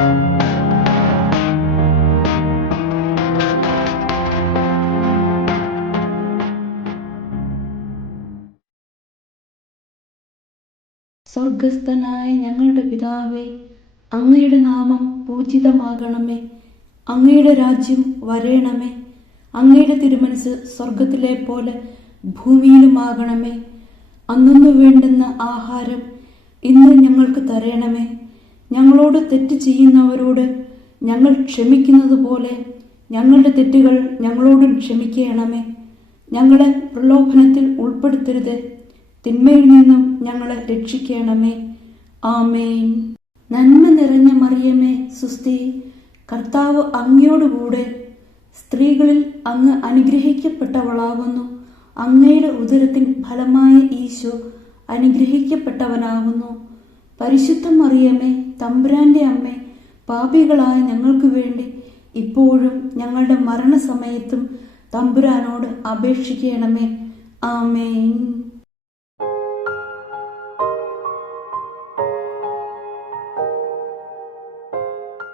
സ്വർഗസ്ഥനായ ഞങ്ങളുടെ പിതാവേ, അങ്ങയുടെ നാമം പൂജിതമാകണമേ. അങ്ങയുടെ രാജ്യം വരേണമേ. അങ്ങയുടെ തിരുമനസ് സ്വർഗത്തിലെ പോലെ ഭൂമിയിലുമാകണമേ. അന്നു വേണ്ടുന്ന ആഹാരം ഇന്ന് ഞങ്ങൾക്ക് തരണമേ. ഞങ്ങളോട് തെറ്റ് ചെയ്യുന്നവരോട് ഞങ്ങൾ ക്ഷമിക്കുന്നത് പോലെ ഞങ്ങളുടെ തെറ്റുകൾ ഞങ്ങളോടും ക്ഷമിക്കണമേ. ഞങ്ങളെ പ്രലോഭനത്തിൽ ഉൾപ്പെടുത്തരുത്, തിന്മയിൽ നിന്നും ഞങ്ങളെ രക്ഷിക്കണമേ. ആമേൻ. നന്മ നിറഞ്ഞ മറിയമേ, സുസ്തി, കർത്താവ് അങ്ങയോടുകൂടെ സ്ത്രീകളിൽ അങ്ങ് അനുഗ്രഹിക്കപ്പെട്ടവളാകുന്നു. അങ്ങയുടെ ഉദരത്തിൻ ഫലമായ ഈശോ അനുഗ്രഹിക്കപ്പെട്ടവനാകുന്നു. പരിശുദ്ധ മറിയമേ, തമ്പുരാന്റെ അമ്മേ, പാപികളായ ഞങ്ങൾക്ക് വേണ്ടി ഇപ്പോഴും ഞങ്ങളുടെ മരണസമയത്തും തമ്പുരാനോട് അപേക്ഷിക്കണമേ. ആമേൻ.